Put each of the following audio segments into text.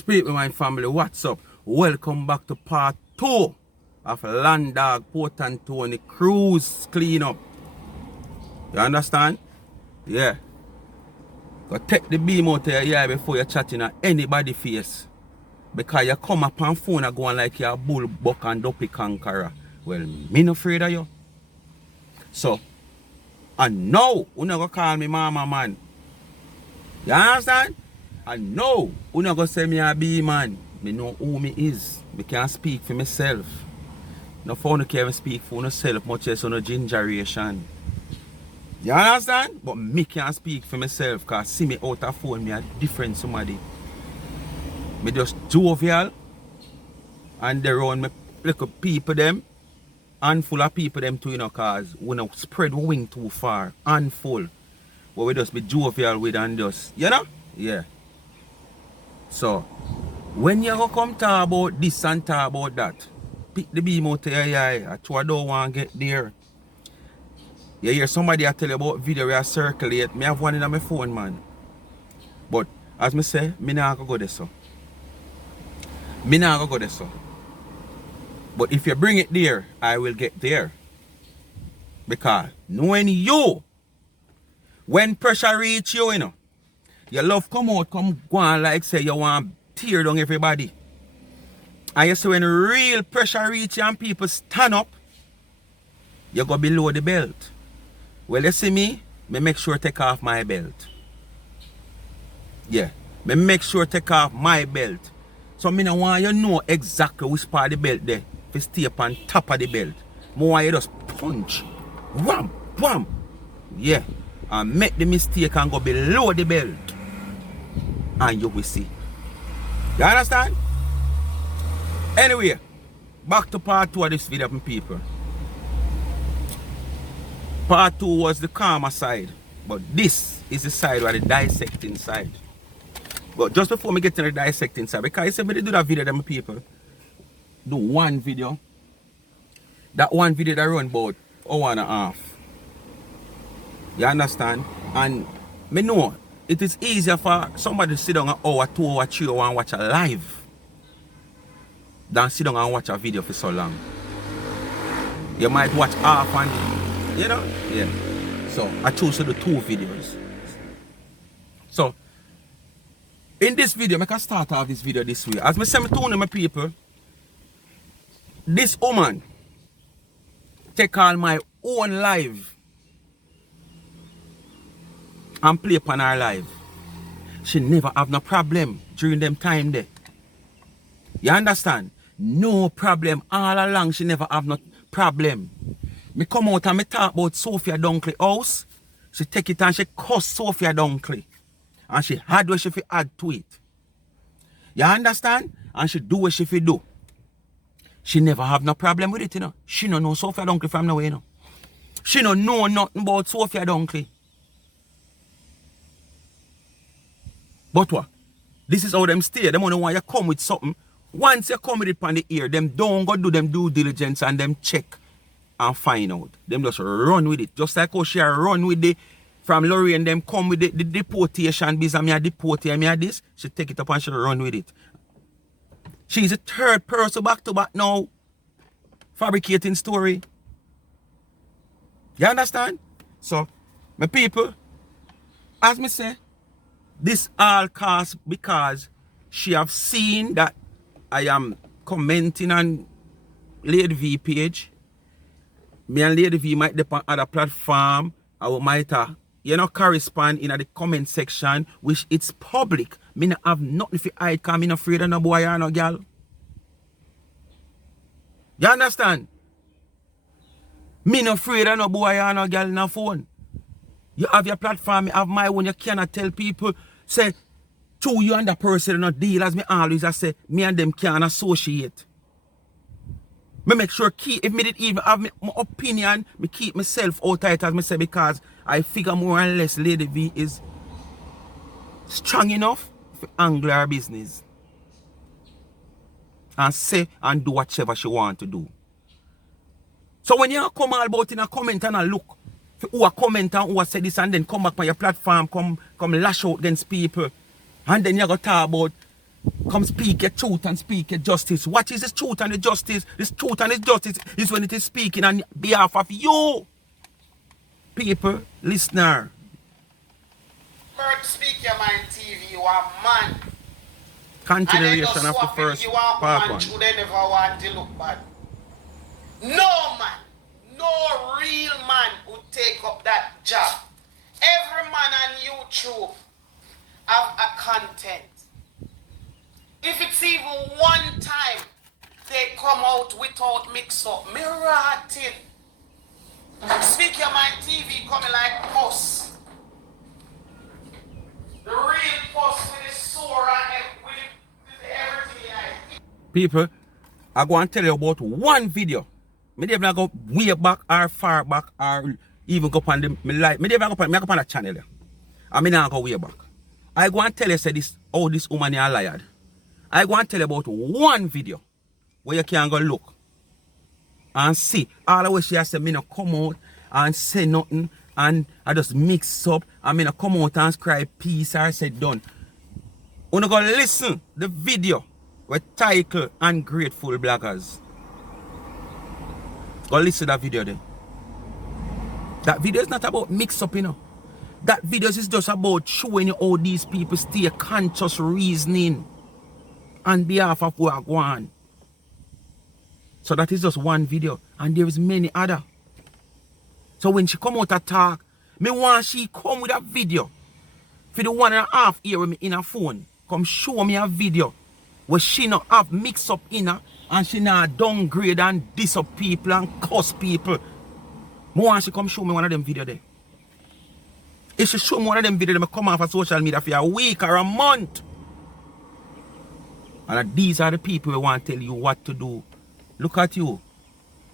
Speak with my family, what's up? Welcome back to part 2 of LandDog Port Anthony cruise cleanup. You understand? Yeah. Go take the beam out of your eye before you're chatting at anybody's face. Because you come up on phone and go on like you're a bull, buck and dopey conqueror. Well, me not afraid of you. So, and now, you not gonna call me mama man. You understand? And no, you not gonna say me a be man. Me know who me is. Me can speak for myself. No phone can speak for myself much as on a gingeration. You understand? But me can speak for myself because see me out of phone, me a different somebody. Me just jovial and they run me little people them and full of people them too, you know, cause we don't spread we wing too far and full. But we just be jovial with and just, you know? Yeah. So, when you come talk about this and talk about that, pick the beam out of your eye. I don't want to get there. You hear somebody I tell you about video where I circulate. Me have one in my phone, man. But, as me say, me not go there so. Me not go there so. But if you bring it there, I will get there. Because, knowing you, when pressure reach you, you know, your love come out, come go on like say you want to tear down everybody. And you see when real pressure reach you and people stand up, you go below the belt. Well, you see me make sure take off my belt. Yeah, me make sure take off my belt. So me no want you know exactly which part of the belt there. If you stay up on top of the belt. More want you just punch. Wham, wham. Yeah. And make the mistake and go below the belt. And you will see. You understand? Anyway, back to part 2 of this video, people. Part 2 was the calmer side. But this is the side where the dissecting side. But just before me get to the dissecting side, because I said me do that video, them people. Do one video. That one video that run about an hour and a half. You understand? And me know it is easier for somebody to sit down an hour, 2 hours, 3 hours and watch a live than sit down and watch a video for so long. You might watch half and, you know? Yeah. So, I chose to do 2 videos. So, in this video, I can start off this video this way. As I say, I'm telling my people, this woman take all my own live and play upon her life. She never have no problem during them time there. You understand? No problem. All along she never have no problem. Me come out and me talk about Sophia Dunkley house. She take it and she cuss Sophia Dunkley. And she had what she fi add to it. You understand? And she do what she fi do. She never have no problem with it, you know. She don't know Sophia Dunkley from nowhere, you know. She don't know nothing about Sophia Dunkley. But what? This is how them stay. Them only want you come with something. Once you come with it on the ear, them don't go do them due diligence and them check and find out. Them just run with it. Just like how she run with the from Lorraine and them come with the deportation business. Me a deport here, me a this. She take it up and she run with it. She's the 3rd person back to back now fabricating story. You understand? So, my people, as me say, this all costs because she have seen that I am commenting on Lady V page. Me and Lady V might depend on other platform. I might you know, correspond in the comment section, which it's public. Me not have nothing for hide because me not afraid of no boy or no girl. You understand? Me not afraid of no boy or no girl in a phone. You have your platform, I have my own. You cannot tell people, say, to you and the person not deal as me always I say, me and them can't associate. Me make sure if me did even have my opinion, me keep myself out of it as me say because I figure more or less Lady V is strong enough to angle her business. And say and do whatever she want to do. So when you come all about in a comment and a look who a comment and who a say this and then come back on your platform, come lash out against people. And then you go talk about Come speak your truth and speak your justice. What is this truth and the justice? This truth and this justice is when it is speaking on behalf of you. People, listener. Speak Your Mind TV, you are man. Continuation of the first part one. They never want to look bad. No man, no real man would take up that job. Every man on YouTube have a content. If it's even one time they come out without mix up, me rot it. Speak Your Mind TV coming like pus. The real pus with the sore and with everything like. People, I go and tell you about one video. Me never not go way back or far back or even go on the me life. Me never go on a channel there. I mean I go way back. I go and tell you say this how this woman is lied. I go and tell you about one video where you can go look and see. All the way she has said me no come out and say nothing and I just mix up and me no come out and cry peace or say done. You go listen the video with title Ungrateful Bloggers. Go listen to that video then. That video is not about mix up, you know. That video is just about showing you how these people stay conscious reasoning on behalf of what go on. So that is just one video. And there is many other. So when she come out to talk, me want she come with a video. For the 1.5 year with me in her phone. Come show me a video where she not have mix up in her and she not downgrade and diss up people and cuss people. Me want she come show me one of them video there. If she show me one of them videos, they come off of social media for a week or a month. And these are the people who want to tell you what to do. Look at you.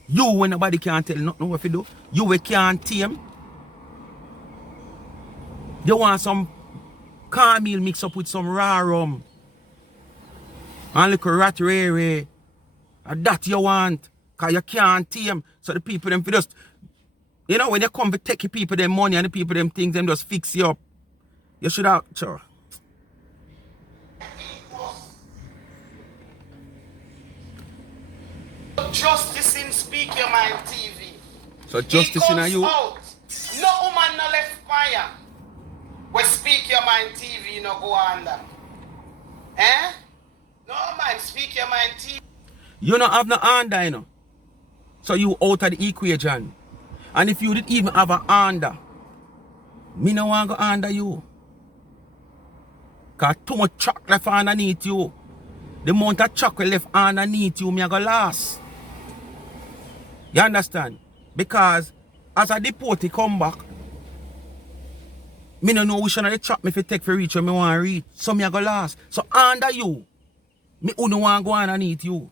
You when nobody can tell you nothing what to do. You we can't tame. You want some cornmeal mix up with some raw rum. And little rat rare. And that you want. Because you can't tame. So the people them just, you know, when you come to take your people them money and the people them things, them just fix you up. You should have, sure. Justice in Speak Your Mind TV. So justice in you? Out. No woman no left fire. When Speak Your Mind TV no go under. Eh? No man, Speak Your Mind TV. You don't have no under, you know. So you out of the equation. And if you didn't even have an under, me no want to go under you. Because too much chalk left underneath you. The amount of chalk left underneath you, me I go last. You understand? Because as a deportee come back, me no know which one of the chalk me fi take for reach where me want to reach. So me I go last. So under you, me who no want to go underneath you.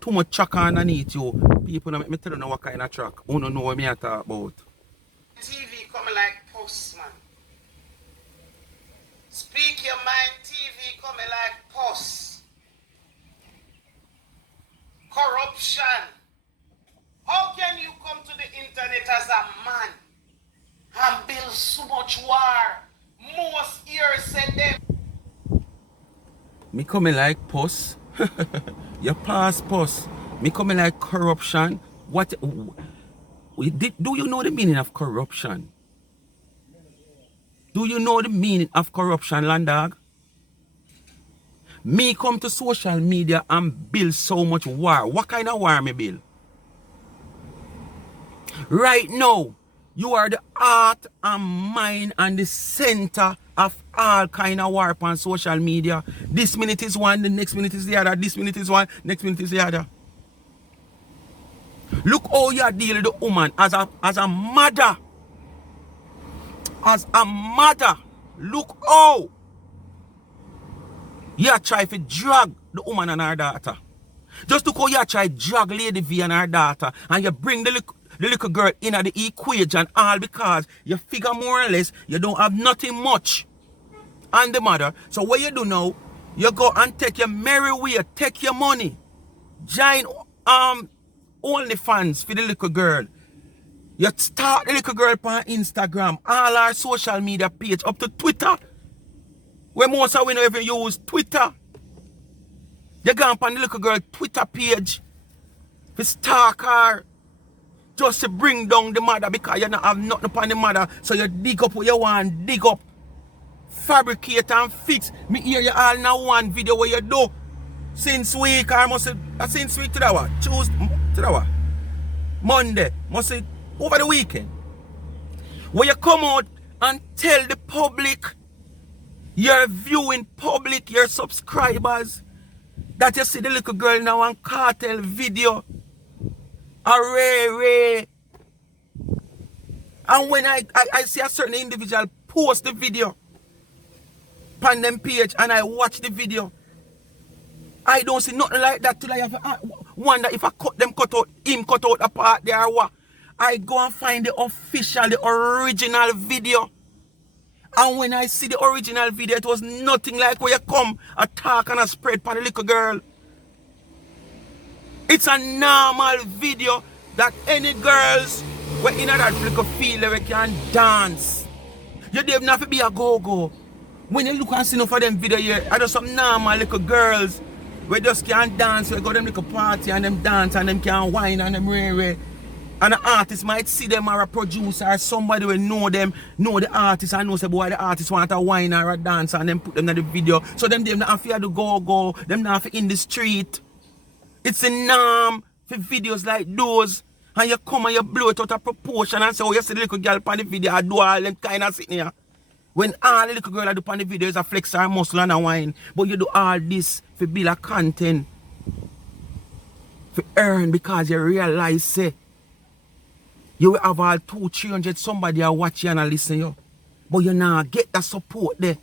Too much chalk underneath you. People don't make me tell you know what kind of track. Who don't know what me I talk about. TV coming like postman. Speak Your Mind TV coming like post. Corruption. How can you come to the internet as a man and build so much war? Most ears said them. Me coming like pus. You pass pus. Me coming like corruption. What? Do you know the meaning of corruption? Do you know the meaning of corruption, LandDog? Me come to social media and build so much war. What kind of war me build? Right now, you are the heart and mind and the center of all kind of war on social media. This minute is one, the next minute is the other. This minute is one, next minute is the other. Look how you deal with the woman as a mother. As a mother. Look how you try to drag the woman and her daughter. Just look how you try to drag Lady V and her daughter. And you bring the little girl in at the equation all because you figure more or less you don't have nothing much on the mother. So what you do now, you go and take your merry way, take your money. Join OnlyFans for the little girl. You start the little girl on Instagram, all our social media page, up to Twitter. Where most of we don't even use Twitter. You go on the little girl Twitter page to stalk her just to bring down the mother because you don't have nothing upon the mother. So you dig up what you want, dig up, fabricate and fix. Me hear you all now one video where you do since week, or must say since week to that what? Tuesday to that what? Monday, must say over the weekend. Where you come out and tell the public, your viewing public, your subscribers, that you see the little girl now on cartel video. Ray. And when I see a certain individual post the video on them page and I watch the video, I don't see nothing like that till I have wonder if I cut out a part there or what. I go and find the official, the original video. And when I see the original video, it was nothing like where you come, attack and a spread for the little girl. It's a normal video that any girls were in that little field where can dance. You don't even have to be a go-go. When you look and see enough of them video here, I just some normal little girls where just can dance, where go them little party and them dance and them can whine and them rare. And the artist might see them or a producer or somebody will know them, know the artist and know say boy the artist want a whine or a dance and then put them in the video. So them not have to go, them not have to in the street. It's a norm for videos like those. And you come and you blow it out of proportion and say, oh, you see the little girl on the video, I do all them kind of sitting here. When all the little girl I do on the video is a flex her muscle and a wine. But you do all this for build a content. For earn because you realize, say, you will have all 200-300 somebody are watching and listen you. But you now get that support there.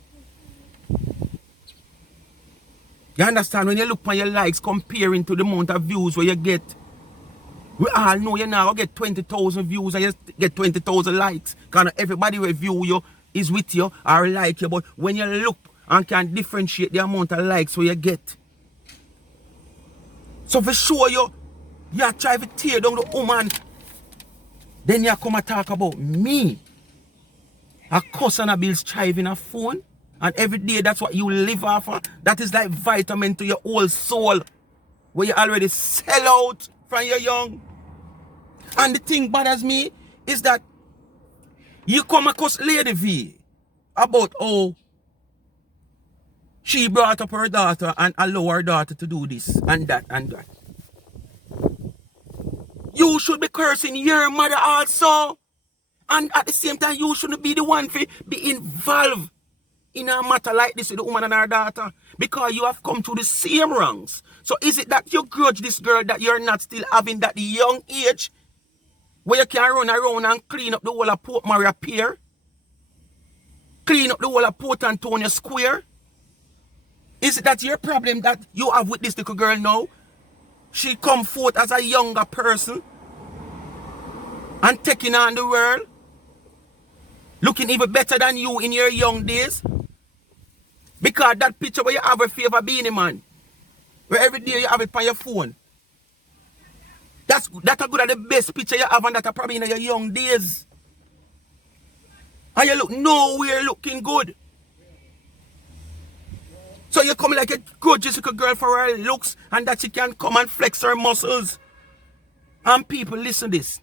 You understand? When you look on your likes comparing to the amount of views where you get, we all know you now get 20,000 views and you get 20,000 likes. Because everybody will view you is with you or like you. But when you look and can differentiate the amount of likes where you get. So for sure you try to tear down the woman. Then you come and talk about me. A cousin of Bill's driving a phone. And every day that's what you live off of. That is like vitamin to your whole soul. Where you already sell out from your young. And the thing bothers me is that you come across Lady V about how she brought up her daughter and allow her daughter to do this and that and that. You should be cursing your mother also. And at the same time, you shouldn't be the one to be involved in a matter like this with the woman and her daughter. Because you have come to the same ranks. So is it that you grudge this girl that you're not still having that young age where you can run around and clean up the whole of Port Maria Pier? Clean up the whole of Port Antonio Square? Is it that your problem that you have with this little girl now? She come forth as a younger person and taking on the world, looking even better than you in your young days. Because that picture where you have a favor being a man, where every day you have it on your phone, that's a good at the best picture you have and that are probably in your young days. And you look nowhere looking good. So you come like a gorgeous little girl for her looks and that she can come and flex her muscles. And people, listen to this.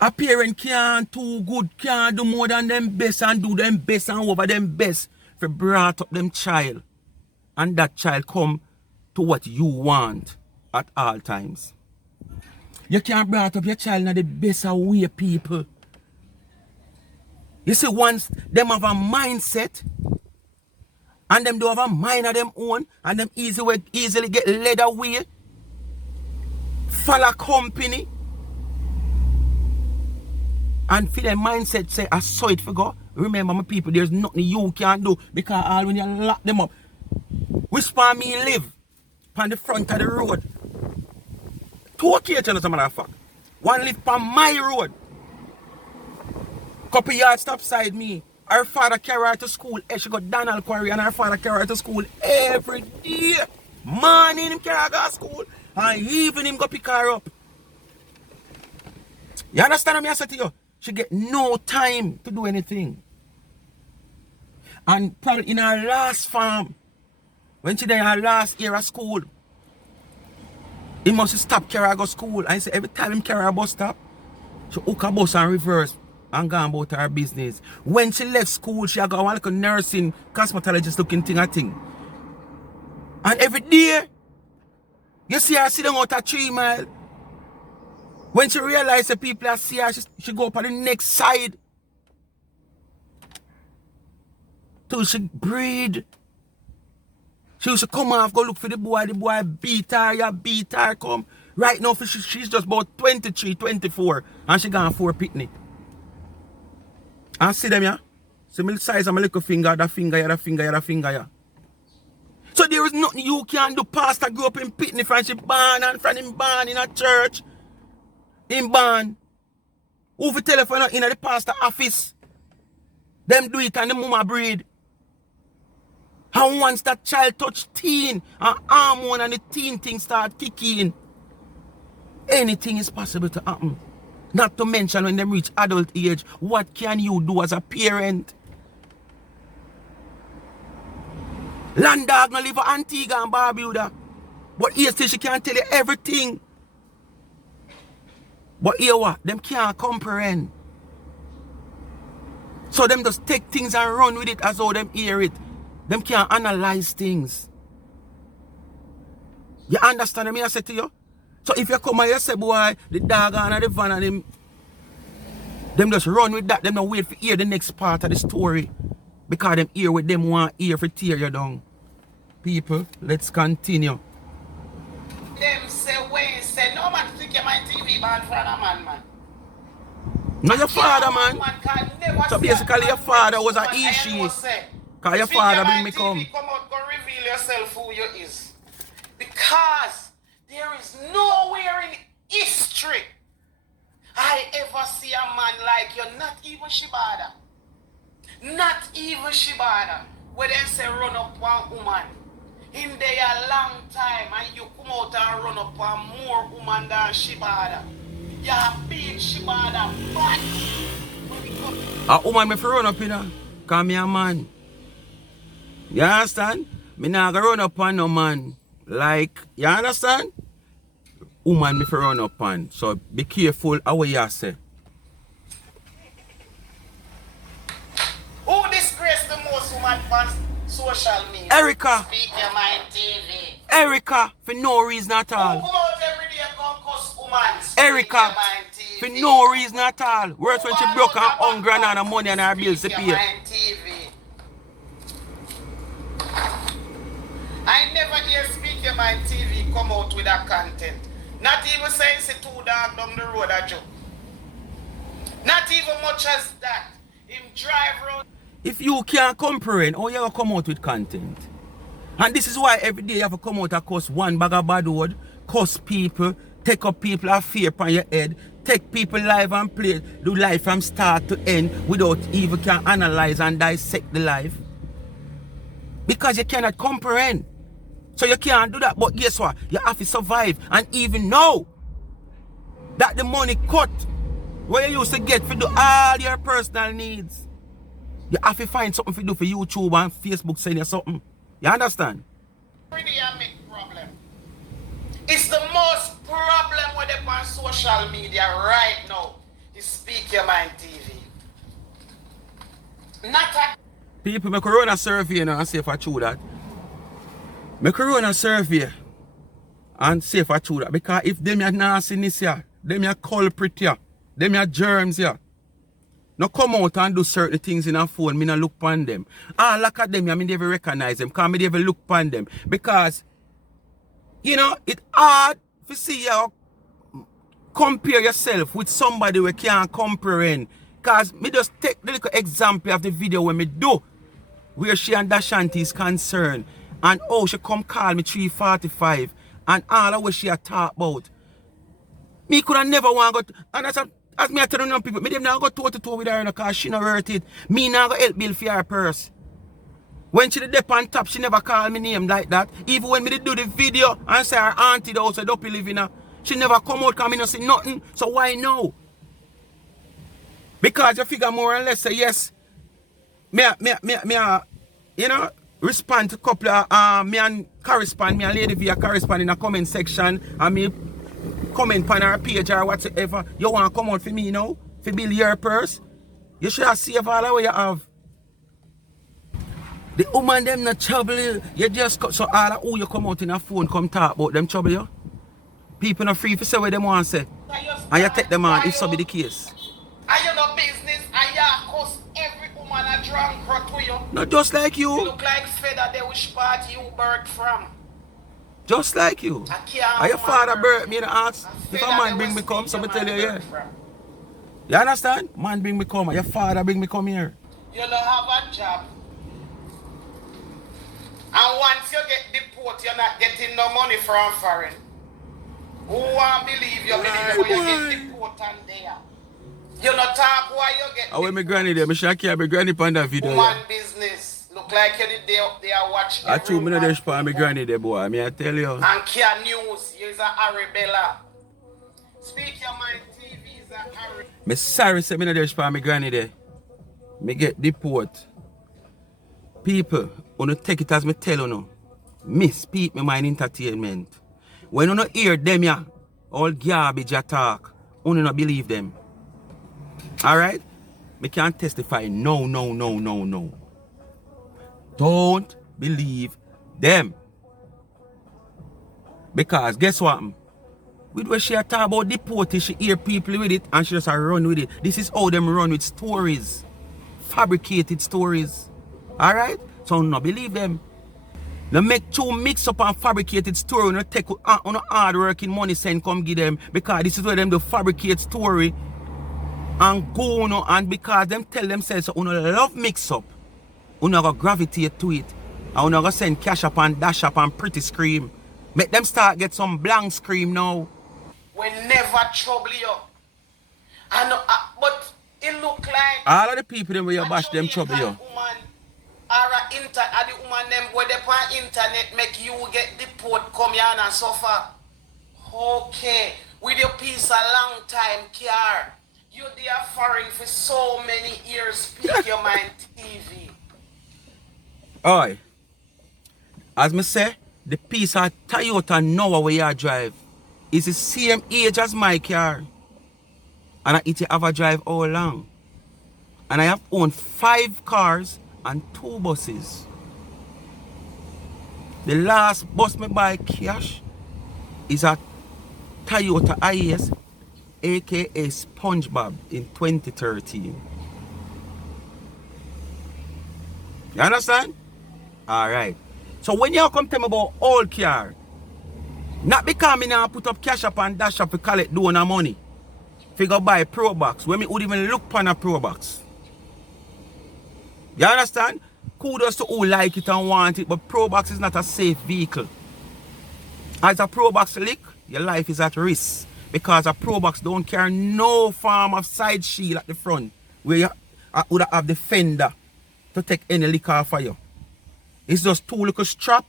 A parent can't too good, can't do more than them best and do them best and over them best for brought up them child. And that child come to what you want at all times. You can't brought up your child in the best way, people. You see, once them have a mindset and them do have a mind of them own and them easily get led away, follow company, and feel their mindset say, I saw it for God. Remember, my people, there's nothing you can do because all when you lock them up, whisper me live on the front of the road. 2 occasions, as a matter of fact. One live on my road. Couple yards stop side me. Her father carry her to school. She got Donald Quarry and her father carry her to school every day. Morning him carry her to school and evening him go pick her up. You understand what I say to you? She get no time to do anything. And probably in her last farm, When she there her last year of school, he must stop carry her go school. And say every time him carry her bus stop, she hook her bus and reverse and go about her business. When she left school, she got one like a nursing, cosmetologist looking thing a thing. And every day, you see her sitting out at 3 Mile. When she realized the people are see her, she go up on the next side. Till she breed. She used to come off, go look for the boy beat her, you beat her, come. Right now, she's just about 23, 24, and she got 4 picnic. And see them, yeah? See me size of my little finger, that finger, yeah, that finger, yeah, that finger, yeah. So there is nothing you can do. Pastor grew up in Pitney from she born and from him born in a church. Him born. Who for telephone in the pastor office? Them do it and the mama breed. And once that child touch teen, and hormone and the teen thing start kicking, anything is possible to happen. Not to mention when them reach adult age, what can you do as a parent? LandDog no live for Antigua and Barbuda. But here still she can't tell you everything. But here what? Them can't comprehend. So them just take things and run with it as how them hear it. Them can't analyze things. You understand what I say to you? So if you come and you say, boy, the dog and the van and them just run with that. Them not wait for hear the next part of the story. Because them hear what them want hear for tear you down. People, let's continue. Them say, when say, no man think you my TV bad for a man. No, your father, man. So basically your father was an issue. Because your father bring me come. Come out, go reveal yourself who you is. Because there is nowhere in history I ever see a man like you, not even Shibada. Not even Shibada. Where they say run up one woman. In there a long time and you come out and run up one more woman than Shibada. You beat Shibada bad. A woman me for run up, you know. Because me a man. You understand? Me not gonna run up on no man. Like, you understand? Woman me for run up on. So be careful how you say. Who disgrace the most woman on social media? Erica. Speak your mind TV. Erica, for no reason at all. Who come out every day and come cuss woman? Erica, for no reason at all. Worse when she broke her hungry and her money and her bills to pay. I never dare speak your mind TV come out with that content. Not even saying it's a 2 dog down the road a joke. Not even much as that. Him drive road. If you can't comprehend, how you gonna come out with content? And this is why every day you have to come out and cuss one bag of bad word, cuss people, take up people of fear upon your head, take people live and play, do life from start to end without even can analyze and dissect the life. Because you cannot comprehend. So you can't do that. But guess what? You have to survive. And even know that the money cut where you used to get for do all your personal needs. You have to find something to do for YouTube and Facebook saying you something. You understand? Really a big problem. It's the most problem with them on social media right now. Is Speak Your Mind TV. Not a people, make run a survey, you know, and see if I true that. Make run a survey and see if I true that. Because if them are nastiness here, them are culprit here, them are germs here. Now come out and do certain things in a phone, me not look upon them. Look at them, I mean, they will recognize them, because me they will look upon them. Because, you know, it's hard to see you compare yourself with somebody who can't comprehend. Because me just take the little example of the video when me do, where she and Dashanti is concerned, and oh, she come call me 3:45, and all of what she talk about. Me could have never want to go, and as me I tell you people, me them not go toe to toe with her because she not worth it. Me not go help bill for her purse. When she did on top, she never call me name like that. Even when me did do the video and say her auntie the house I don't live in her, she never come out because me not say nothing. So why now? Because you figure more or less say yes. You know, respond to couple of me and Lady V correspond in a comment section and me comment on her page or whatsoever. You want to come out for me now? For build your purse? You should have saved all the way you have. The woman them not trouble you. You just so all of who you come out in a phone come talk about them trouble you. People not free to say what they want to say. And you take them on if so be the case. And you no business and you cost every woman a drunk to you. Not just like you. You look like feather they which part you birth from. Just like you. And your father birth me and ask if a man bring me come, so I tell you yeah. You understand? Man bring me come and your father bring me come here. You don't have a job. And once you get deported, you're not getting no money from foreign. Who won't believe you believe when you get deported and there? You not talk why you get deported. I my granny there. I should carry my granny on that video. Woman business. Look like you did there watch. I told me that for my granny there, boy. I tell you. And Kia News, you're a Arabella. Speak your mind, TV is a Arabella. I'm sorry, say me not there for my granny there. Me get deported. People, wanna take it as me tell you now. Speak my mind entertainment. When you not hear them ya, all garbage you talk, you not believe them. Alright? Me can't testify. No. Don't believe them. Because guess what? With what she talk about deporting, she hear people with it and she just run with it. This is how them run with stories. Fabricated stories. Alright? So no believe them. Now make two mix up and fabricated story. You know, take on a hard working money send come give them. Because this is where them do fabricate story and go on and because them tell themselves so you love mix up. You go gravitate to it. And you go send cash up and dash up and pretty scream. Make them start get some blank scream now. We never trouble you. I know, but it look like all of the people them where you bash them trouble you. The woman them where they on internet make you get deported, come here and suffer. Okay, with your piece a long time care. You there foreign for so many years. Speak your mind, TV. Oi, as me say, the piece of Toyota Noah where you drive is the same age as my car. And it have a drive all long. And I have owned 5 cars and 2 buses. The last bus me buy cash is a Toyota IS aka SpongeBob in 2013. You understand? Alright. So when you come tell me about old car, not because me now put up cash up and dash up to collect donor money. Figure buy Pro Box when me would even look upon a Pro Box. You understand? Kudos to who like it and want it, but Pro Box is not a safe vehicle. As a Pro Box leak, your life is at risk. Because a Pro Box don't carry no form of side shield at the front where you would have the fender to take any lick off of you. It's just 2 little strap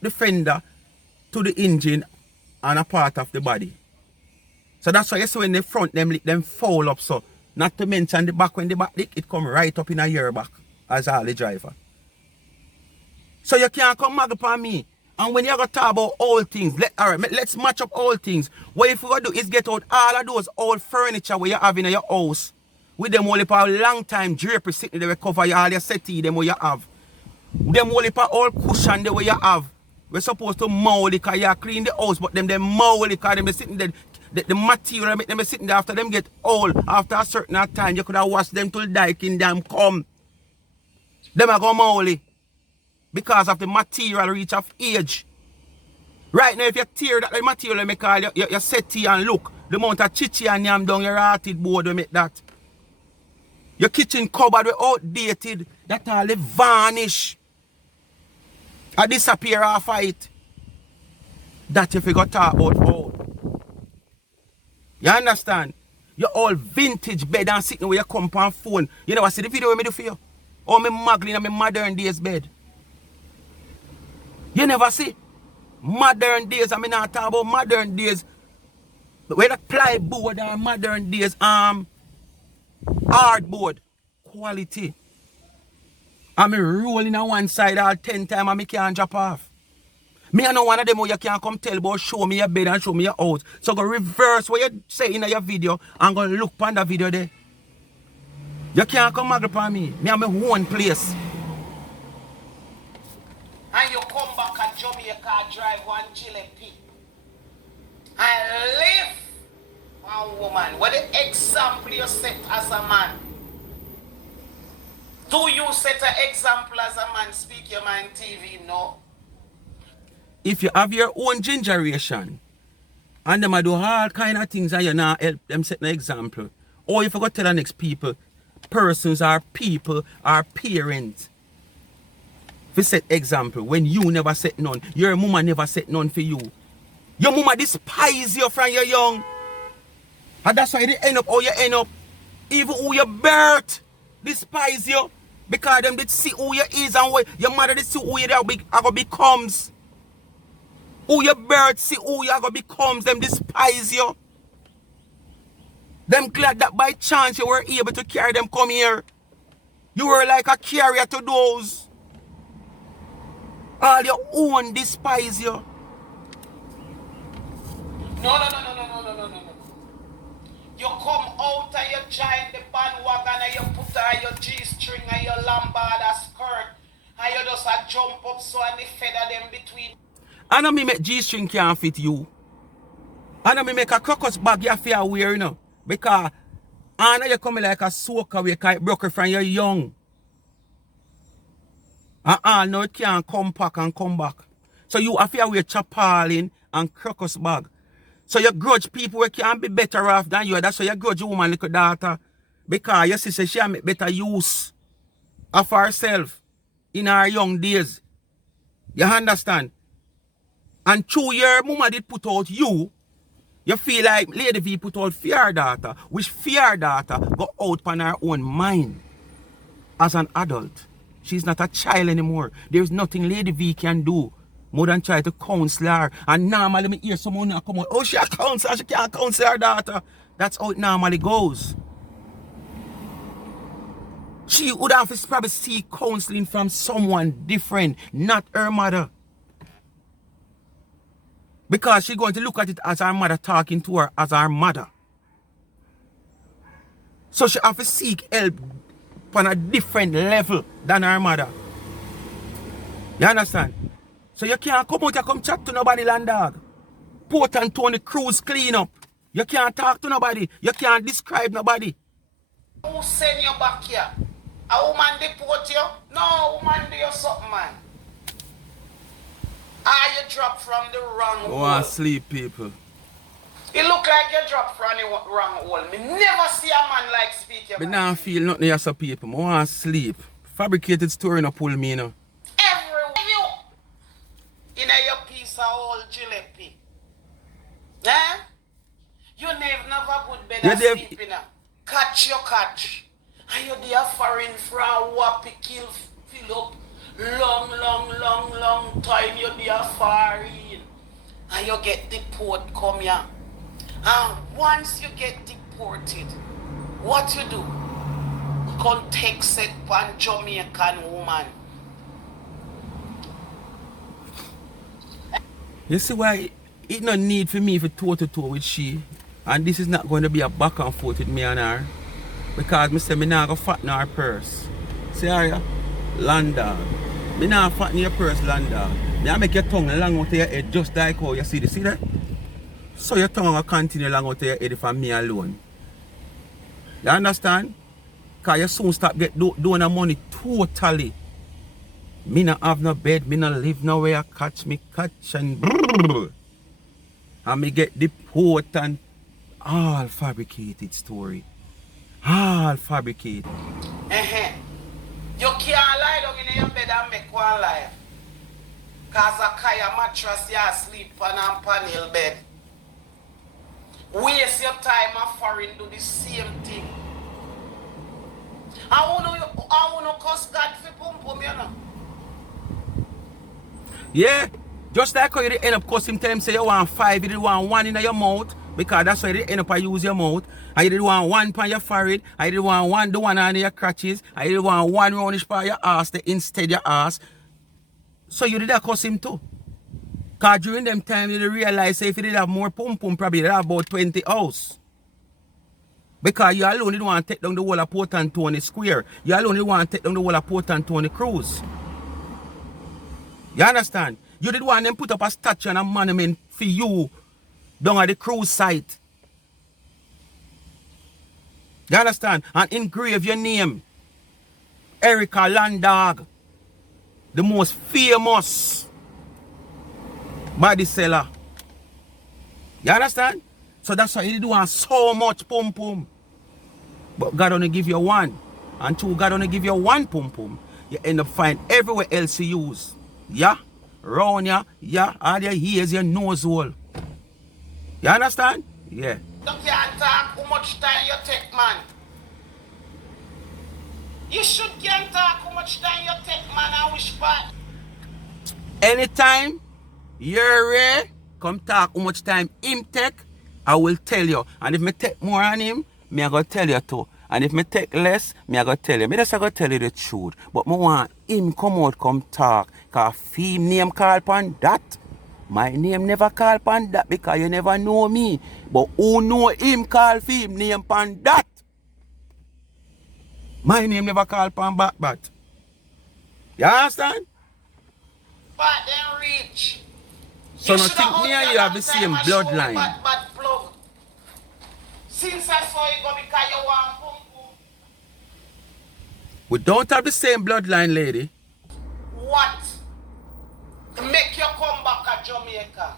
the fender to the engine and a part of the body. So that's why you see when the front them fold up so. Not to mention the back when the back lick, it come right up in a year back as all the driver. So you can't come mag upon me. And when you go talk about old things, let's match up old things. What if we go do is get out all of those old furniture where you have in your house. With them only for a long time drapery sitting there cover all your settee them where you have. Them only for all cushion there where you have. We're supposed to mold it because you clean the house, but them mold it because them sitting there. The material make them sitting there after them get old. After a certain time, you could have washed them till die in them come. Them are going mold because of the material reach of age. Right now, if you tear that material, you make all your settee and look, the amount of chichi and yam down your rotted board will make that. Your kitchen cupboard will outdated. That all the vanish. I disappear off of it. That if you got talk about old. You understand? Your old vintage bed and sitting where you come on phone. You never see the video I do for you? Or me muggling in my modern days bed. You never see? Modern days, I mean not talk about modern days. But where the plyboard and modern days hardboard. Quality. I'm rolling on one side all 10 times and I can't drop off. Me I know one of them who you can't come tell about show me your bed and show me your house. So go reverse what you say in your video and go look on the video there. You can't come muggle upon me. Me have my own place. And you come back at Jamaica, drive one jalopy. And live one woman. What the example you set as a man? Do you set an example as a man? Speak your mind TV, no? If you have your own generation and them do all kind of things and you not help them set an example, or if you go tell the next people, persons or people or parents, if you set example when you never set none, your mama never set none for you. Your mama despise you from you're young. And that's why you end up how you end up. Even who you birth despise you. Because them did see who you is and what your mother did see who you are becomes. Who your birth see who you are becomes, them despise you. Them glad that by chance you were able to carry them come here. You were like a carrier to those. All your own despise you. No. You come out and you join the bandwagon and you put on your G-string and your lambada skirt and you just jump up so and the feather them between. I know me make G-string can't fit you. I know me make a crocus bag you fear wear, you know. Because I know you coming like a soaker where you broke from you're young. No, it can't come back and come back. So you have to wear chapaline and crocus bag. So you grudge people who can't be better off than you. That's why you grudge your woman little daughter. Because your sister, she make better use of herself in her young days. You understand? And through your mama did put out you, you feel like Lady V put out fear daughter, which fear daughter go out on her own mind as an adult. She's not a child anymore. There's nothing Lady V can do more than try to counsel her. And normally me hear someone come out, oh, she a counselor, she can't counsel her daughter. That's how it normally goes. She would have to probably seek counseling from someone different, not her mother. Because she's going to look at it as her mother talking to her as her mother. So she have to seek help on a different level than her mother. You understand? So you can't come out and come chat to nobody, LandDog. Port and Tony Cruise clean up. You can't talk to nobody. You can't describe nobody. Who send you back here? A woman deport you? No, woman do you something, man. You drop from the wrong hole. Oh, sleep, people. It look like you drop from the wrong hole. Me never see a man like speak your But now I feel nothing as a people. I want to sleep. Fabricated story no pull me, you know. In your piece of old jalopy. Eh? You never good bed and sleep in a. Catch your catch. And you're there foreign for a whoppy kill fill up. Long time you're there foreign. And you get deported, come here. And once you get deported, what you do? Come take set one Jamaican woman. You see why it no need for me for toe-to-toe with she. And this is not going to be a back and forth with me and her. Because I say me not going to fatten her purse. See her, LandDog. Me not fatten your purse, LandDog. Me make your tongue long out of your head just like how you see this. See that? So your tongue will continue long out of your head for me alone. You understand? Because you soon stop get doing the money totally. Me not have no bed, me not live nowhere, catch and brrr. And me get deported and all fabricated story. All fabricated. You can't lie down in your bed and make one lie. Cause a kaya mattress you sleep on a panel bed. Waste your time and foreign do the same thing. I wanna cuss God for pum you know. Yeah, just like how you end up cussing him, tell him say you want 5, you want 1 in your mouth. Because that's why you end up use your mouth. And you did one on your forehead. And you did one the one on your crotches. And you did one roundish part your ass instead your ass. So you did that cuss him too. Because during them time you did realize if you did have more pum probably you'd have about 20 house. Because you alone didn't want to take down the whole of Port Anthony Square. You alone didn't want to take down the whole of Port Anthony Cruise. You understand? You did want them put up a statue and a monument for you down at the cruise site. You understand? And engrave your name. Erica LandDog. The most famous body seller. You understand? So that's why you do want so much pum. But God only give you one. And two, God only give you one pum. You end up finding everywhere else you use. Yeah? Round ya, yeah, all your ears, your nose hole. You understand? Yeah. You can't talk how much time you take, man. You should can't talk how much time you take, man, and which part. Anytime you're ready, come talk how much time him take, I will tell you. And if me take more on him, me I go tell you too. And if me take less, me I go tell you. Me just go tell you the truth. But me want him come out, come talk. Cause fame name call upon that. My name never call upon that because you never know me. But who know him call fame name upon that? My name never call upon but. You understand? But then reach. So you no think me and you have the same bloodline. But plug. Since I saw you go because you want pum. We don't have the same bloodline, lady. What? Make you come back to Jamaica.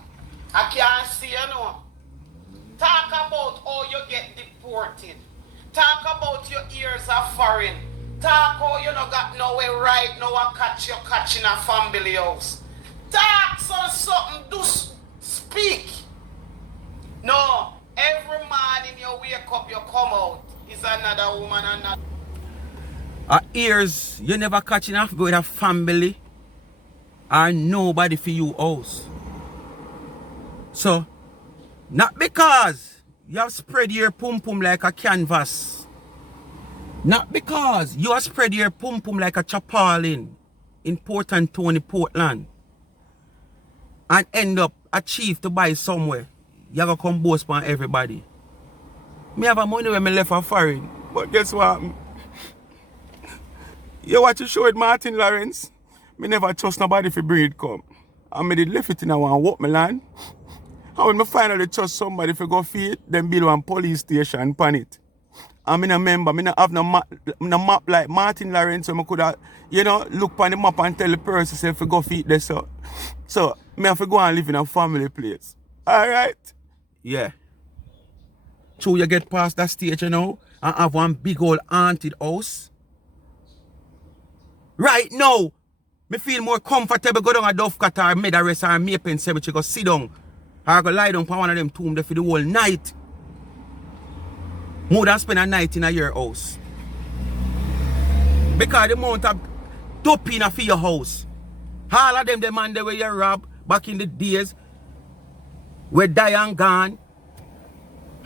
I can't see you know. Talk about how you get deported. Talk about your ears are foreign. Talk how you no got nowhere right now and catch in a family house. Talk something, do speak. No, every morning you wake up, you come out. Is another woman another. Ears, you never catch enough with a family or nobody for you house. So, not because you have spread your pum like a canvas. Not because you have spread your pum like a chapalin in Port Anthony, Portland. And end up achieve to buy somewhere. You gotta come boast on everybody. Me have a money when me left for foreign. But guess what? You watch the show with Martin Lawrence? Me never trust nobody if bring it come. And me did left it in a one walk me land. And when me finally trust somebody if go feed, then build one police station pan it. And me no remember, me no have no map like Martin Lawrence, so I could have, look on the map and tell the person say if go feed this. So me have to go and live in a family place. Alright? Yeah. So you get past that stage, and have one big old haunted house. Right now, me feel more comfortable go down a Dovecot or Medarest or Mapen Cemetery, go sit down. Or go lie down for one of them tombs there for the whole night. More than spend a night in your house. Because the amount of doping for your house. All of them, the man they were you rob back in the days, where die and gone.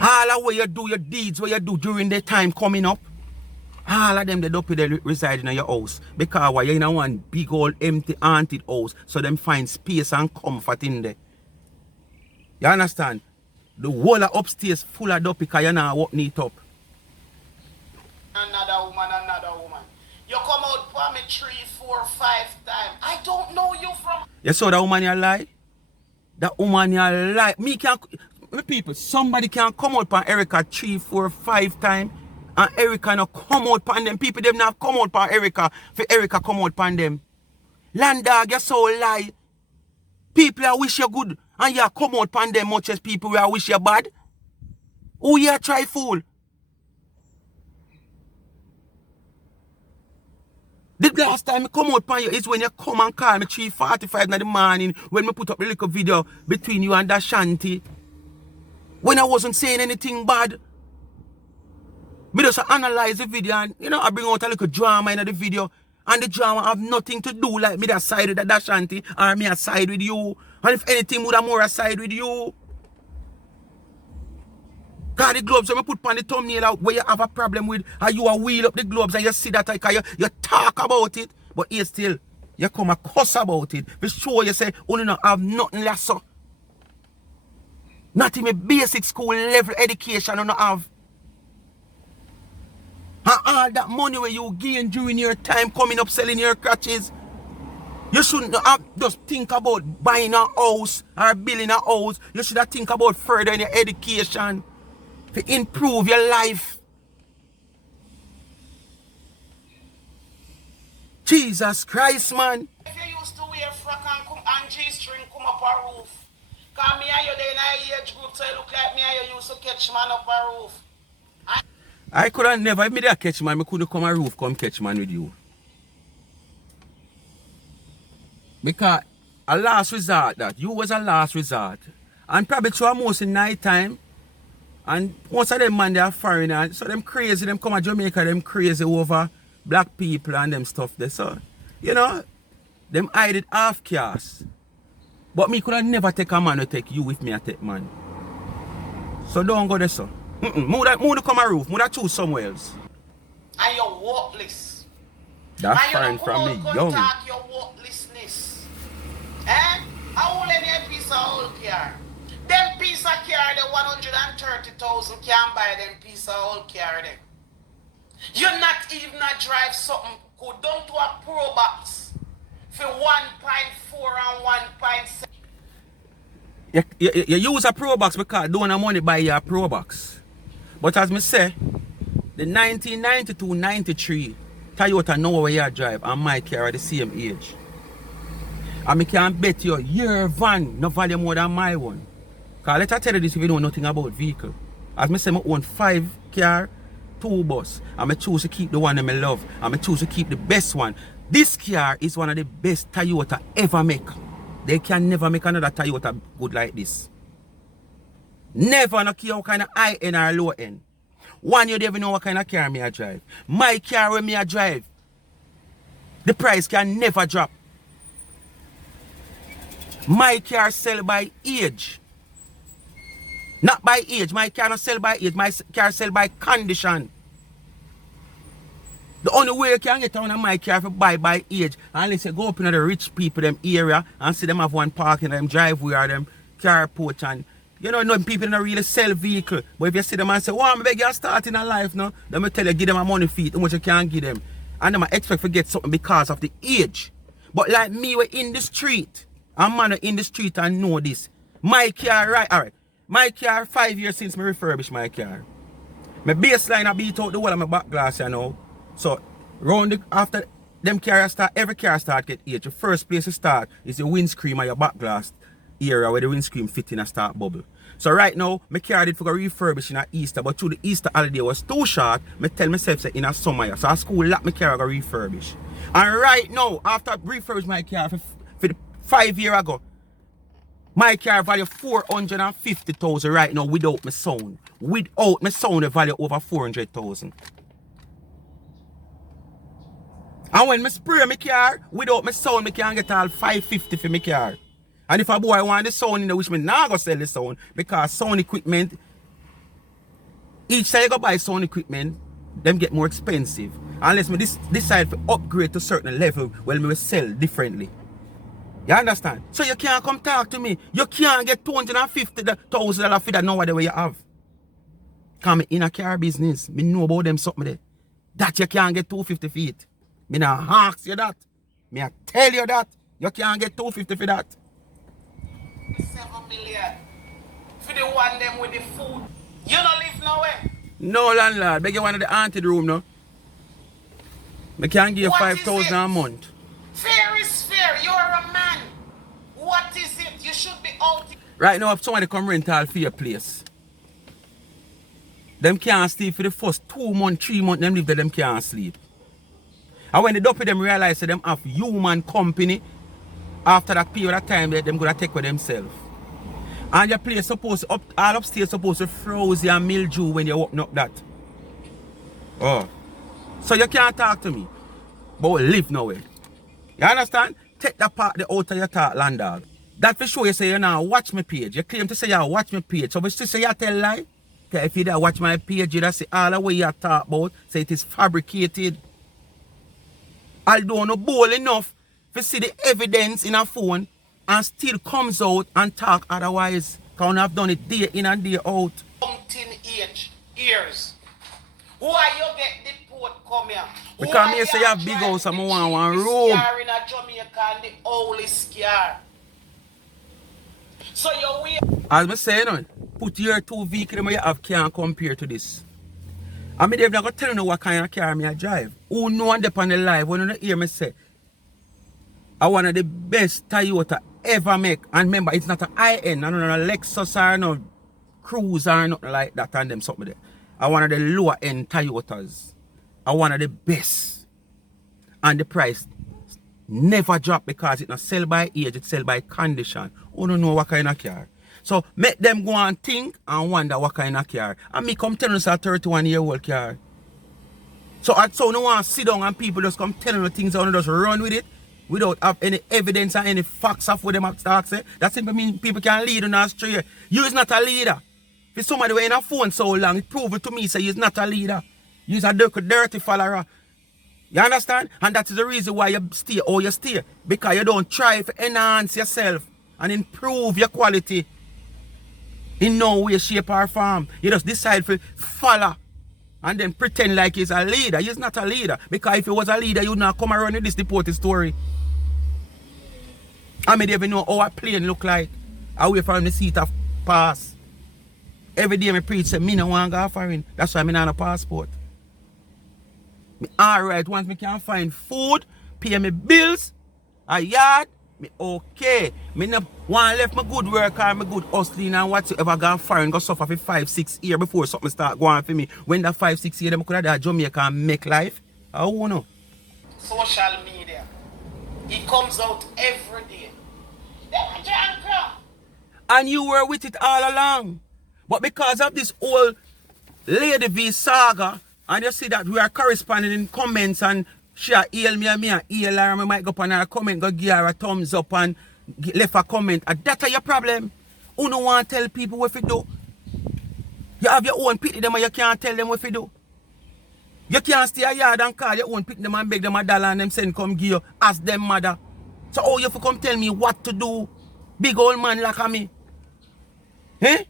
All of where you do your deeds, where you do during the time coming up. All of them, the dopey, they reside in your house. Because you're in one big old empty haunted house. So them find space and comfort in there. You understand? The whole of upstairs full of dopey because you know what need up. Another woman. You come out for me 3, 4, 5 times. I don't know you from. You saw that woman you lie? That woman you lie. Me people, somebody can come out for Erica 3, 4, 5 times. And Erica no come out pan them. People them not come out pan Erica. For Erica come out pan them. LandDog, you so lie. People I wish you good. And you come out pan them much as people who I wish you bad. Who you try fool? The last time I come out pan you is when you come and call me 3:45 in the morning when we put up the little video between you and Ashanti. When I wasn't saying anything bad. Me just analyze the video and I bring out a little drama in the video. And the drama have nothing to do like me that side with that Ashanti or me a side with you. And if anything would have more a side with you. Cause the gloves when I put on the thumbnail out where you have a problem with, and you are wheel up the gloves and you see that like you talk about it, but you still you come a cuss about it. For sure you say, only not have nothing less so. Not even basic school level education you not have. And all that money where you gain during your time coming up selling your crutches, you shouldn't have just think about buying a house or building a house. You should have think about further in your education to improve your life. Jesus Christ, man. If you used to wear frock and G-string come up a roof, because me and you there in a age group, so you look like me and you used to catch man up a roof. I could have never, if me there catch man, I couldn't come a roof, come catch man with you. Because a last resort that, you was a last resort. And probably through most in night time, and most of them man they are foreigners, so them crazy, them come to Jamaica, them crazy over black people and them stuff there. So, you know, them hide it half caste. But me could have never take a man to take you with me, I take man. So don't go there, so. Move to come a roof, move to choose somewhere else. And you're worthless. That's and fine from me, young. Talk your worthlessness. Eh? How old any piece of old car? Them piece of car, the 130,000 can buy them piece of old car them. You're not even a drive something good. Don't do a Pro Box for 1.4 and 1.7. You use a Pro Box because don't have money buy your Pro Box. But as me say, the 1992-93 Toyota Nova where you drive and my car are the same age. And me can bet you your van no value more than my one. Because let I tell you this if you know nothing about vehicle. As me say, I own 5 car, 2 bus. And I choose to keep the one that I love. And I choose to keep the best one. This car is one of the best Toyota ever make. They can never make another Toyota good like this. Never no care what kind of high end or low end. One you don't even know what kind of car me I drive. My car when me I drive, the price can never drop. My car sell by age. Not by age. My car not sell by age. My car sell by condition. The only way you can get on my car if you buy by age, unless you go up in the rich people them area and see them have one parking them driveway or them carport, and you know people don't really sell vehicle. But if you see them and say, "Oh, I beg you start in a life now," then I tell you give them a money feet, how much you can give them. And them I expect to get something because of the age. But like me, we're in the street. I'm man in the street and know this. My car, right, alright. My car 5 years since me refurbish my car. My baseline I beat out the wall of my back glass, you know. So round after them car start, every car start get age. The first place to start is the windscreen of your back glass area where the windscreen fit in and start bubble. So right now, my car did for go refurbish in Easter, but through the Easter holiday was too short. I tell myself say in a summer, so I school lock my car go refurbish. And right now, after refurbish my car for the 5 years ago, my car value 450,000 right now without my sound. Without my sound, the value over 400,000. And when I spray my car, without my sound, I can get all 550 for my car. And if a boy want the sound in the which me not go sell the sound, because sound equipment, each time you go buy sound equipment, them get more expensive. Unless me decide to upgrade to certain level, well, me will sell differently. You understand? So you can't come talk to me. You can't get $250,000 for that now the way you have. Because me in a car business, me know about them something there. That you can't get 250 feet. Me not ask you that. Me I tell you that. You can't get 250 for that. 7 million. For the one them with the food. You don't live nowhere. No, landlord. Beg you one of the auntie room now. Me can give you 5,000 a month. Fair is fair. You're a man. What is it? You should be out. Right now, if somebody come rent all for your place, them can't sleep for the first 2 months, 3 months, them live there, them can't sleep. And when the dopey them realize that them have human company, after that period of time, them gonna take with themselves. And your place supposed to, all upstairs supposed to froze and mildew when you open up that. Oh. So you can't talk to me. But we live nowhere. You understand? Take that part out of your talk, LandDog. That for sure you say you now watch my page. You claim to say you watch my page. So we still say you tell lie. If you watch my page, you see all the way you talk about, say it is fabricated. Although no bold enough to see the evidence in a phone and still comes out and talk otherwise. Because I've done it day in and day out. Something years. Why you get the port come here? Because me say you have big house and I want one room. In a Jamaica and the only scare. So you as I say, put your 2 vehicles you have can't compare to this. I mean, they're not going to tell you what kind of car I drive. Who know one on the live, when you hear me say, I one of the best Toyota ever make. And remember, it's not a high-end, I don't know, a Lexus or no Cruise or nothing like that and them something there. I one of the lower-end Toyotas. I one of the best. And the price never drop because it not sell by age, it sell by condition. Who don't know what kind of car. So make them go and think and wonder what kind of car. And me come tell us a 31-year-old car. So no one sit down and people just come telling you things and just run with it without have any evidence or any facts of what them have to say. That simply means people can lead on astray. You is not a leader. If somebody were in a phone so long, it prove it to me say you're not a leader. You're a dirty follower. You understand? And that is the reason why you stay or you stay. Because you don't try to enhance yourself and improve your quality. In no way, shape, or form. You just decide to follow and then pretend like he's a leader. He's not a leader. Because if he was a leader, you'd not come around with this deported story. I mean, they even know how a plane look like. Away from the seat of pass. Every day I preach, say, me no want to go foreign. That's why I not on a passport. Alright, once I can find food, pay me bills, a yard, me okay. Me no want left my good work or my good hustling and whatsoever go foreign, go suffer for 5-6 years before something start going for me. When that 5-6 years, I could have Jamaica and make life. I don't know. Social media. It comes out every day. And you were with it all along. But because of this old Lady V saga, and you see that we are corresponding in comments and she hail me and me and hail her, and I might go up on her comment, go give her a thumbs up and left a comment. And that's your problem. Who don't want to tell people what to do? You have your own pity them and you can't tell them what to do. You can't stay a yard and call your own pity them and beg them $1 and them send come give you, ask them mother. So how you have to come tell me what to do? Big old man like me. Eh?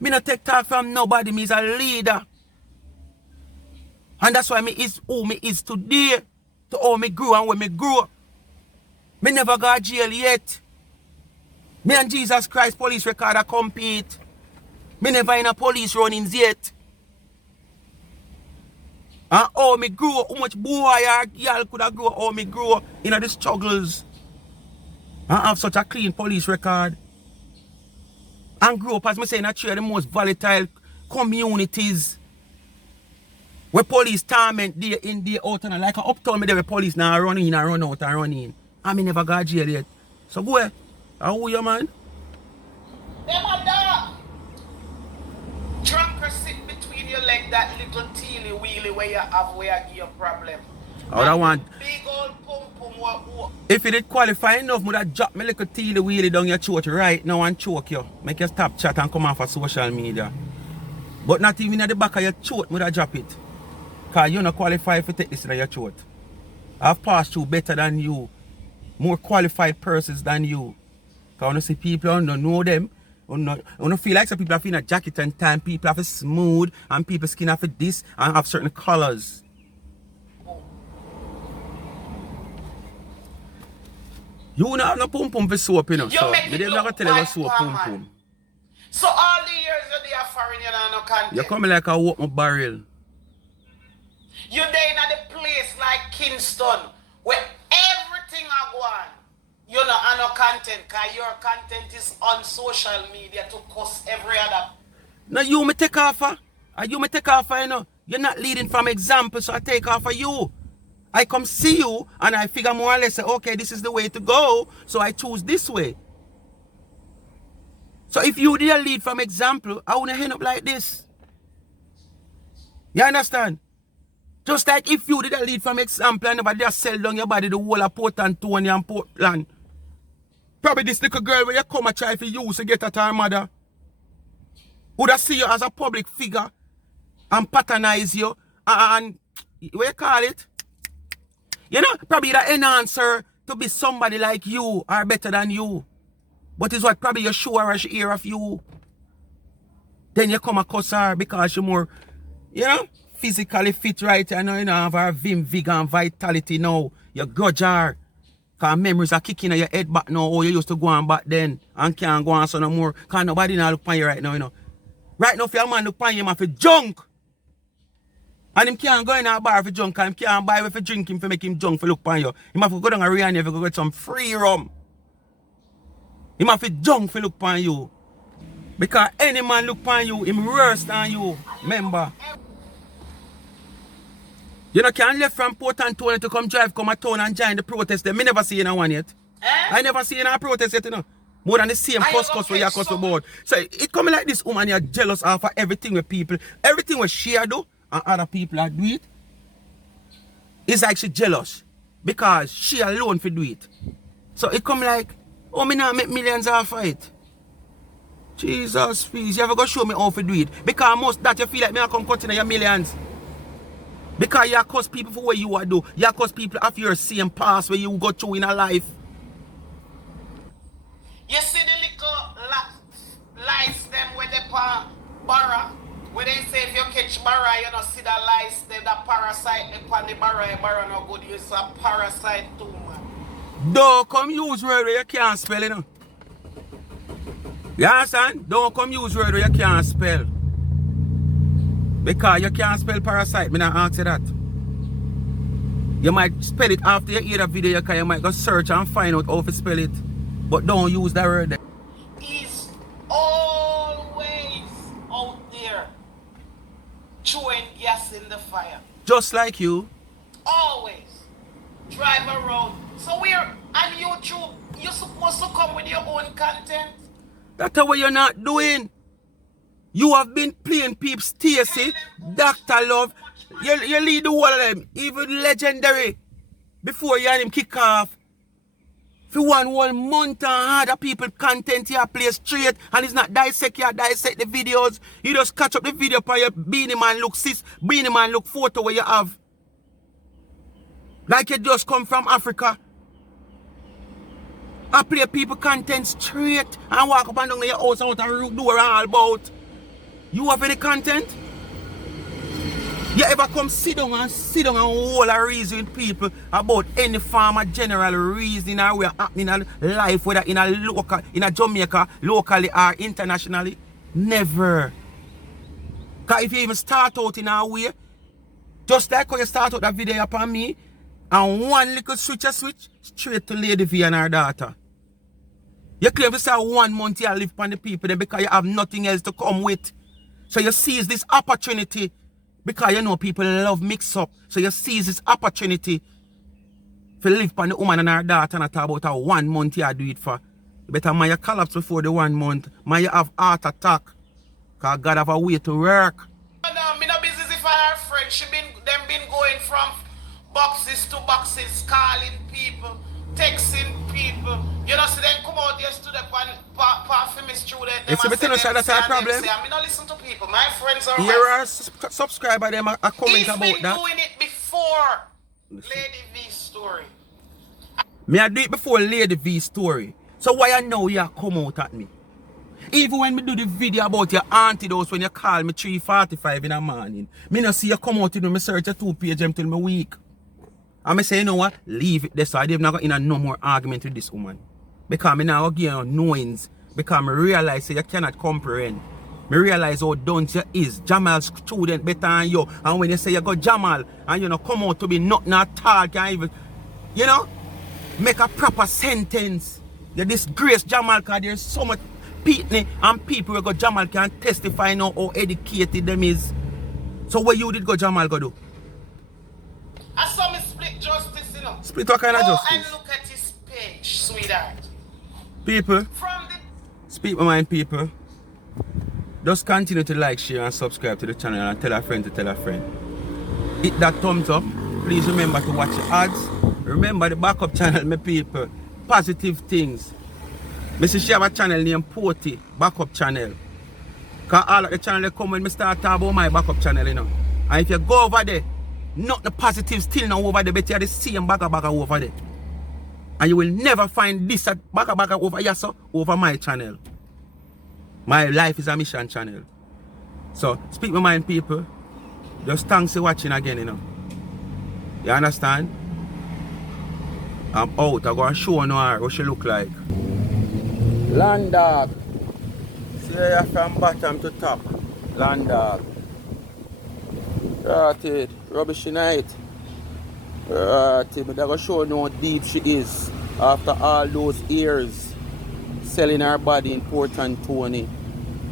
Me not take talk from nobody, me is a leader. And that's why me is who me is today. To how me grew and where me grew. Me never got jail yet. Me and Jesus Christ police record a compete. Me never in a police runnings yet. And how me grew, how much boy or girl could have grown, how me grew in the struggles. And have such a clean police record. And grew up, as me say, in a three of the most volatile communities. Where police torment day in, day out, and like a uptown me there where police now run in and run out and run in. And me never got jail yet. So go ahead. How are you, man? Them a dog. Drunk or sit between your leg, that little teeny wheelie where you have where you give you problem. I would want. Big old pum pum. If you did qualify enough, I would have dropped me little teeny wheelie down your throat right now and choke you. Make you stop chat and come off of social media. But not even at the back of your throat, I would have drop it. Because you're not qualified to take this in your throat. I've passed through better than you. More qualified persons than you. Because when you see people, I don't know them. I don't feel like some people have in a jacket and tan, people have a smooth, and people skin have a this, and have certain colors. You don't have no pum pum for soap, you know. So, they're not going to tell you about soap pum pum. So all the years you're there foreign, you know, no content. You're coming like a open barrel. You're there in a place like Kingston, where everything are going. You know, and no content, because your content is on social media to cuss every other. Now you may take off, and you may take off, you know. You're not leading from example, so I take off of you. I come see you, and I figure more or less, say, okay, this is the way to go, so I choose this way. So if you didn't lead from example, I wouldn't end up like this. You understand? Just like if you didn't lead from example and never just sell down your body the whole of Port Antonio and Portland. Probably this little girl where you come and try for use to get at her mother. Would I see you as a public figure and patronize you and what you call it? You know, probably the enhancer to be somebody like you or better than you. But it's what probably you show her or she hear of you. Then you come across her because you're more, you know, physically fit right and you know, have her vim, vigor and vitality now. You grudge her. Because memories are kicking in your head back now. Oh, you used to go on back then and can't go on so no more. Because nobody now look on you right now, you know. Right now, if your man look on you, man for junk. And him can't go in a bar for junk and him can't buy with for drink him for make him junk for look on you. He have to go down a Rihanna if you go get some free rum. He have to junk for look on you. Because any man look on you, him worse than you. Remember. You know, can't left from Port Antonio to come drive, come a town and join the protest. Me never see in one yet. I never see in a protest yet, you know. More than the same cuss where you cuss about. So it coming like this woman, you're jealous of everything with people. Everything what she do and other people are do it. It's like she jealous. Because she alone for do it. So it come like, oh, me not make millions off of it. Jesus, please, you ever go show me how to do it? Because most that you feel like me I come cut in your millions. Because you cause people for what you are do. You cause people after your same past where you go through in a life. You see the little lights them where they barra. Where they say if you catch barra, you don't see the lights, then the parasite upon the barra no good. You see a parasite too, man. Don't come use word where you can't spell it. You know? You understand? Don't come use word where you can't spell. Because you can't spell parasite, me not answer that. You might spell it after you hear the video, because you might go search and find out how to spell it. But don't use that word. He's always out there throwing gas in the fire. Just like you. Always. Drive around. So we're on YouTube, you're supposed to come with your own content. That's what you're not doing. You have been playing people, Stacy, Dr. Love. You lead the whole of them, even legendary. Before you had him kick off. For one whole month and other people content you play straight and it's not dissect, you dissect the videos. You just catch up the video for your Beanie Man look sis, Beanie Man look photo where you have. Like you just come from Africa. I play people content straight and walk up and down your house out and do all about. You have any content? You ever come sit down and hold a reason with people about any farmer general reason or where happening in life, whether in a Jamaica, locally or internationally? Never. Because if you even start out in a way, just like how you start out that video upon me, and one little switch straight to Lady V and her daughter. You claim to say 1 month you live upon the people then because you have nothing else to come with. So you seize this opportunity because you know people love mix up. So you seize this opportunity to live upon the woman and her daughter and talk about a 1 month you do it for. You better man you collapse before the 1 month. Man you have heart attack. Because God have a way to work. No, me no business if I have friends. Them been going from boxes to boxes, calling people, texting people. You know, see them come out yesterday and for me student. It's a bit that's a problem. I mean, not listen to people. My friends are you're a subscriber, them a comment about that. He's been doing it before Lady V story. Me I do it before Lady V story. So why you know you come out at me? Even when me do the video about your antidotes when you call me 3:45 in the morning, me no see you come out and me search your 2-page until me weak. And me say, you know what? Leave it there so I have not got in a no more argument with this woman. Because me now give you knowings. Because me realize that you cannot comprehend. Me realize how done you is. Jamal's student better than you. And when you say you got Jamal and you know come out to be nothing at all, can't even, you know, make a proper sentence. You disgrace Jamal because there's so much Pitney and people who go Jamal can testify now how educated them is. So what you did go Jamal go do? I saw me split justice, you know. Split what kind of justice? Go and look at his page, sweetheart. People, From the... speak my mind, people. Just continue to like, share and subscribe to the channel and tell a friend to tell a friend. Hit that thumbs up. Please remember to watch the ads. Remember the backup channel, my people. Positive things. Mrs. She have a channel named Porty, backup channel. Because all of the channel they come when me start talking about my backup channel, you know. And if you go over there, not the positive still now over there, but you have the same baka over there. And you will never find this baka over here, so over my channel. My life is a mission channel. So speak my mind, people. Just thanks for watching again, you know. You understand? I'm out. I'm going to show you what she look like. LandDog. See her from bottom to top. LandDog. Right, rubbish night. Right, but I'm going to show you how deep she is after all those years selling her body in Port Anthony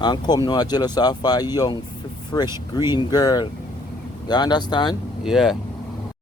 and come now jealous of a young, fresh, green girl. You understand? Yeah.